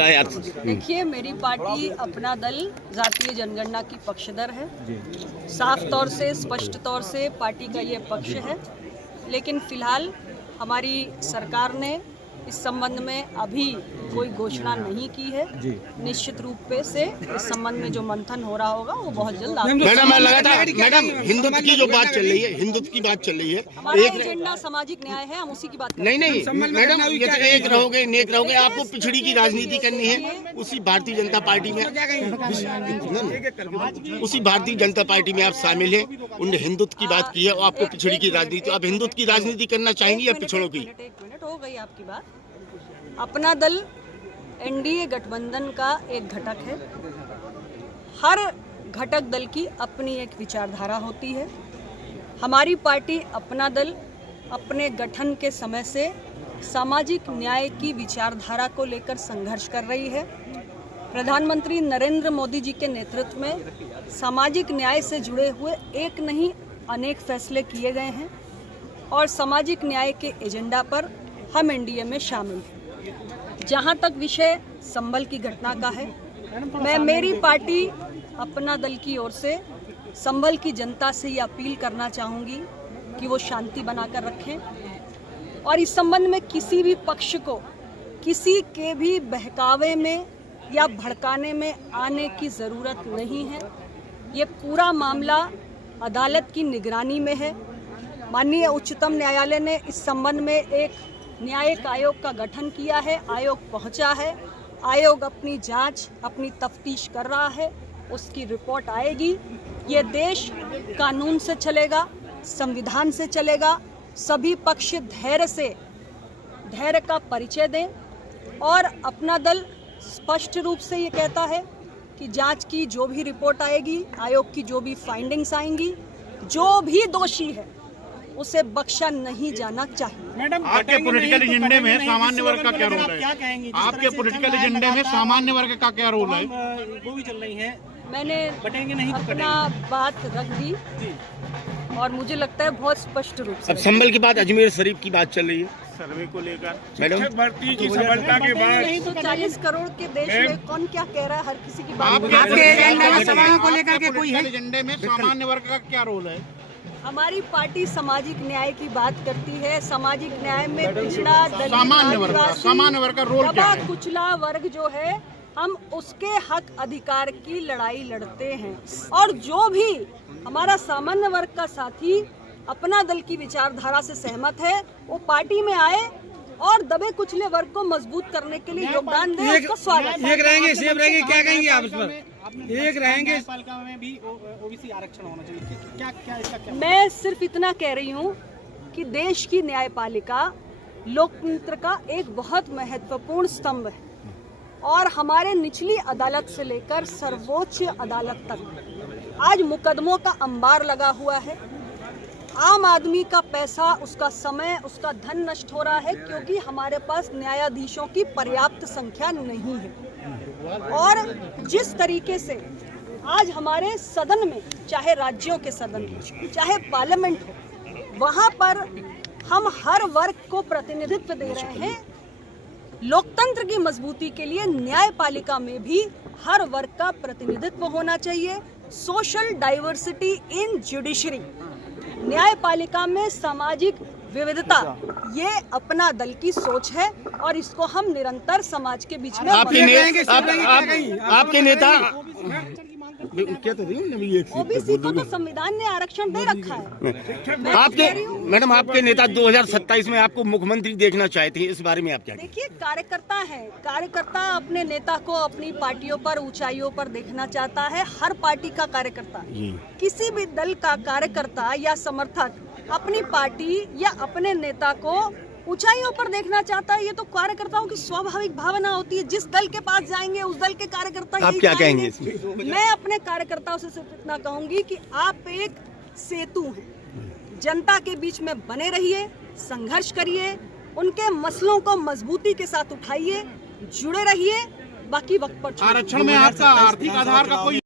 देखिए, मेरी पार्टी अपना दल जातीय जनगणना की पक्षधर है। साफ तौर से, स्पष्ट तौर से पार्टी का ये पक्ष है। लेकिन फिलहाल हमारी सरकार ने इस संबंध में अभी कोई घोषणा नहीं की है। निश्चित रूप से इस संबंध में जो मंथन हो रहा होगा वो बहुत जल्द मैडम हिंदुत्व की जो बात चल रही है, हिंदुत्व की बात चल रही है, हमारा एजेंडा सामाजिक न्याय है, हम उसी की बात नहीं मैडम, ये तो एक रहोगे नेक रहोगे, आपको पिछड़ी की राजनीति करनी है। उसी भारतीय जनता पार्टी में आप शामिल हैं। उनने हिंदुत्व की बात की है और आपको पिछड़ी की राजनीति, आप हिंदुत्व की राजनीति करना चाहेंगी या पिछड़ों की? एक मिनट हो गई आपकी बात। अपना दल एनडीए गठबंधन का एक घटक है। हर घटक दल की अपनी एक विचारधारा होती है। हमारी पार्टी अपना दल अपने गठन के समय से सामाजिक न्याय की विचारधारा को लेकर संघर्ष कर रही है। प्रधानमंत्री नरेंद्र मोदी जी के नेतृत्व में सामाजिक न्याय से जुड़े हुए एक नहीं अनेक फैसले किए गए हैं और सामाजिक न्याय के एजेंडा पर हम एनडीए में शामिल हैं। जहां तक विषय संभल की घटना का है, मैं मेरी पार्टी अपना दल की ओर से संभल की जनता से ये अपील करना चाहूँगी कि वो शांति बनाकर रखें और इस संबंध में किसी भी पक्ष को किसी के भी बहकावे में या भड़काने में आने की ज़रूरत नहीं है। ये पूरा मामला अदालत की निगरानी में है। माननीय उच्चतम न्यायालय ने इस संबंध में एक न्यायिक आयोग का गठन किया है। आयोग पहुंचा है। आयोग अपनी जांच, अपनी तफ्तीश कर रहा है। उसकी रिपोर्ट आएगी। ये देश कानून से चलेगा, संविधान से चलेगा। सभी पक्ष धैर्य का परिचय दें और अपना दल स्पष्ट रूप से ये कहता है कि जांच की जो भी रिपोर्ट आएगी, आयोग की जो भी फाइंडिंग्स आएंगी, जो भी दोषी है उसे बख्शा नहीं जाना चाहिए। मैडम, आपके पॉलिटिकल एजेंडे में सामान्य वर्ग का क्या रोल है? क्या कहेंगी? आपके पॉलिटिकल एजेंडे में सामान्य वर्ग का क्या रोल है? वो भी चल रही है। मैंने अपना बात रख दी और मुझे लगता है बहुत स्पष्ट रूप से। अब संभल के बाद अजमेर शरीफ की बात चल रही है सर्वे को लेकर। मैडम, भर्ती की सफलता के बाद नहीं तो 40 करोड़ के देश में कौन क्या कह रहा है? हर किसी की बात आपके एजेंडे में सामान्य वर्ग का क्या रोल है? हमारी पार्टी सामाजिक न्याय की बात करती है। सामाजिक न्याय में पिछड़ा, दलित, सामान्य वर्ग का रोल क्या है? कुचला वर्ग जो है, हम उसके हक अधिकार की लड़ाई लड़ते हैं और जो भी हमारा सामान्य वर्ग का साथी अपना दल की विचारधारा से सहमत है, वो पार्टी में आए और दबे कुचले वर्ग को मजबूत करने के लिए योगदान दे। उसका स्वागत। एक रहेंगे, सेम रहेंगे, क्या कहेंगे आप इस पर? एक रहेंगे, न्यायपालिका में भी ओबीसी आरक्षण होना चाहिए। क्या इसका क्या? मैं सिर्फ इतना कह रही हूँ कि देश की न्यायपालिका लोकतंत्र का एक बहुत महत्वपूर्ण स्तंभ है और हमारे निचली अदालत से लेकर सर्वोच्च अदालत तक आज मुकदमों का अंबार लगा हुआ है। आम आदमी का पैसा, उसका समय, उसका धन नष्ट हो रहा है क्योंकि हमारे पास न्यायाधीशों की पर्याप्त संख्या नहीं है। और जिस तरीके से आज हमारे सदन में, चाहे राज्यों के सदन में, चाहे पार्लियामेंट हो, वहाँ पर हम हर वर्ग को प्रतिनिधित्व दे रहे हैं। लोकतंत्र की मजबूती के लिए न्यायपालिका में भी हर वर्ग का प्रतिनिधित्व होना चाहिए। सोशल डाइवर्सिटी इन जुडिशरी, न्यायपालिका में सामाजिक विविधता, ये अपना दल की सोच है और इसको हम निरंतर समाज के बीच में आपके नेता ओबीसी को तो संविधान ने आरक्षण दे रखा है। आपके नेता 2027 में आपको मुख्यमंत्री देखना चाहते हैं, इस बारे में आप क्या? देखिए, कार्यकर्ता है, कार्यकर्ता अपने नेता को अपनी पार्टियों पर, ऊंचाइयों पर देखना चाहता है। हर पार्टी का कार्यकर्ता, किसी भी दल का कार्यकर्ता या समर्थक अपनी पार्टी या अपने नेता को ऊंचाइयों पर देखना चाहता है। ये तो कार्यकर्ताओं की स्वाभाविक भावना होती है। जिस दल के पास जाएंगे उस दल के कार्यकर्ता आप क्या कहेंगे इसमें? मैं अपने कार्यकर्ताओं से सिर्फ इतना कहूंगी कि आप एक सेतु हैं। जनता के बीच में बने रहिए, संघर्ष करिए, उनके मसलों को मजबूती के साथ उठाइए, जुड़े रहिए। बाकी वक्त पर आरक्षण में आपका आर्थिक आधार का कोई